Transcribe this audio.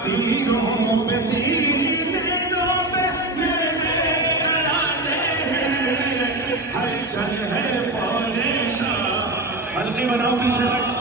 तीरों पे तीरों पे मेरे खड़ाते हैं, हलचल है पौधे शाह। हल्की बनाओ पीछे तक।